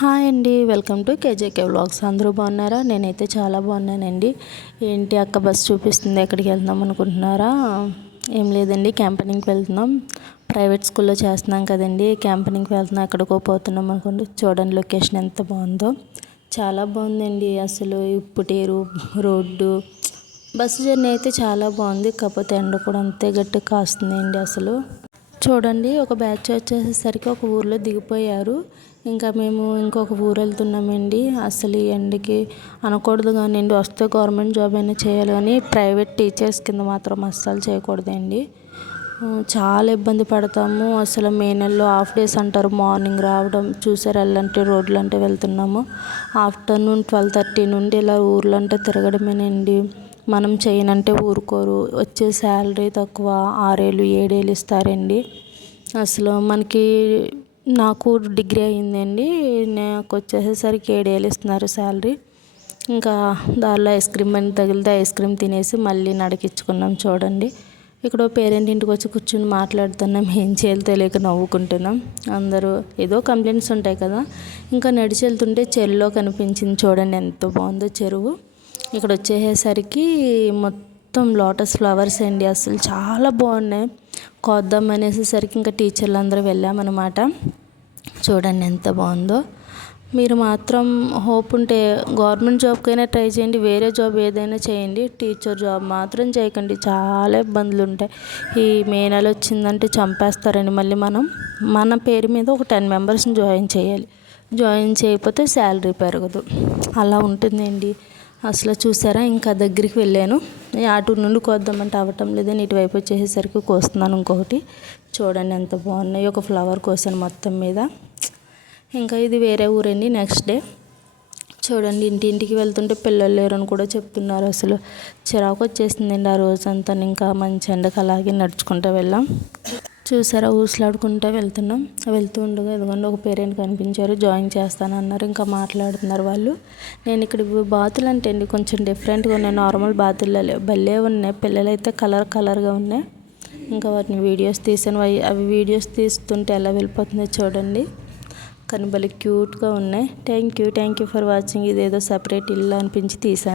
Hi అండి welcome to కేజేకే vlogs. అందరూ బాగున్నారా? నేనైతే చాలా బాగున్నానండి. ఏంటి అక్క బస్ చూపిస్తుంది ఎక్కడికి వెళ్తున్నాం అనుకుంటున్నారా? ఏం లేదండి క్యాంపెనింగ్కి వెళ్తున్నాం. ప్రైవేట్ స్కూల్లో చేస్తున్నాం కదండి క్యాంపెనింగ్కి వెళ్తున్నాం ఎక్కడికో పోతున్నాం అనుకోండి. చూడండి లొకేషన్ ఎంత బాగుందో. చాలా బాగుందండి అసలు ఇప్పుటేరు రోడ్డు. బస్సు జర్నీ అయితే చాలా బాగుంది కాకపోతే ఎండ కూడా అంతే గట్టి కాస్తుందండి అసలు. చూడండి ఒక బ్యాచ్ వచ్చేసరికి ఒక ఊర్లో దిగిపోయారు. ఇంకా మేము ఇంకొక ఊరు వెళ్తున్నామండి. అసలు ఈ ఎండకి అనకూడదు కానివ్వండి వస్తే గవర్నమెంట్ జాబ్ అయినా చేయాలి కానీ ప్రైవేట్ టీచర్స్ కింద మాత్రం అస్సలు చేయకూడదండి. చాలా ఇబ్బంది పడతాము. అసలు మే నెలలో హాఫ్ డేస్ అంటారు. మార్నింగ్ రావడం చూసారు వెళ్ళంటే రోడ్లు అంటే వెళ్తున్నాము. ఆఫ్టర్నూన్ ట్వెల్వ్ థర్టీ నుండి ఇలా ఊర్లు అంటే తిరగడమేనండి. మనం చేయనంటే ఊరుకోరు. వచ్చే శాలరీ తక్కువ ఆరేళ్ళు ఏడేళ్ళు ఇస్తారండి. అసలు మనకి నాకు డిగ్రీ అయిందండి. నాకు వచ్చేసరికి ఏడేళ్ళు ఇస్తున్నారు శాలరీ. ఇంకా దారిలో ఐస్ క్రీమ్ అని తగిలితే ఐస్ క్రీమ్ తినేసి మళ్ళీ నడికించుకున్నాం చూడండి. ఇక్కడ పేరెంట్ ఇంటికి వచ్చి కూర్చొని మాట్లాడుతున్నాం. ఏం చేయాలి తెలియక నవ్వుకుంటున్నాం. అందరూ ఏదో కంప్లైంట్స్ ఉంటాయి కదా. ఇంకా నడిచి వెళ్తుంటే చెరువులో కనిపించింది చూడండి ఎంత బాగుందో చెరువు. ఇక్కడ వచ్చేసరికి మొత్తం లోటస్ ఫ్లవర్స్ అండి అసలు చాలా బాగున్నాయి. కోద్దాం అనేసరికి ఇంకా టీచర్లు అందరూ వెళ్ళామన్నమాట. చూడండి ఎంత బాగుందో. మీరు మాత్రం హోప్ ఉంటే గవర్నమెంట్ జాబ్కైనా ట్రై చేయండి వేరే జాబ్ ఏదైనా చేయండి. టీచర్ జాబ్ మాత్రం చేయకండి చాలా ఇబ్బందులు ఉంటాయి. ఈ మే నెల వచ్చిందంటే చంపేస్తారండి మళ్ళీ మనం. మన పేరు మీద ఒక టెన్ మెంబర్స్ని జాయిన్ చేయాలి. జాయిన్ చేయకపోతే శాలరీ పెరగదు. అలా ఉంటుందండి. అసలు చూసారా? ఇంకా దగ్గరికి వెళ్ళాను. అటు నుండి కోద్దామంటే అవ్వటం లేదని ఇటువైపు వచ్చేసరికి కోస్తున్నాను ఇంకొకటి. చూడండి ఎంత బాగున్నాయి. ఒక ఫ్లవర్ కోసాను మొత్తం మీద. ఇంకా ఇది వేరే ఊరండి. Next day. చూడండి ఇంటింటికి వెళ్తుంటే పిల్లలు లేరని కూడా చెప్తున్నారు అసలు. చిరాకు వచ్చేసిందండి ఆ రోజంతా. ఇంకా మంచి ఎండకు అలాగే నడుచుకుంటూ వెళ్ళాం. చూసారా ఊసలాడుకుంటూ వెళ్తున్నాం. వెళ్తూ ఉండగా ఇదిగోండి ఒక పేరెంట్ కనిపించారు. జాయిన్ చేస్తానన్నారు ఇంకా మాట్లాడుతున్నారు వాళ్ళు. నేను ఇక్కడ బాతులు అంటే అండి కొంచెం డిఫరెంట్గా ఉన్నాయి. నార్మల్ బాతుల్లో భలే ఉన్నాయి. పిల్లలు అయితే కలర్ కలర్గా ఉన్నాయి. ఇంకా వాటిని వీడియోస్ తీసాను. అవి వీడియోస్ తీస్తుంటే ఎలా వెళ్ళిపోతుందో చూడండి. కానీ భలే క్యూట్గా ఉన్నాయి. Thank you thank you for watching ఇదేదో సపరేట్ ఇల్లు అనిపించి తీసాను.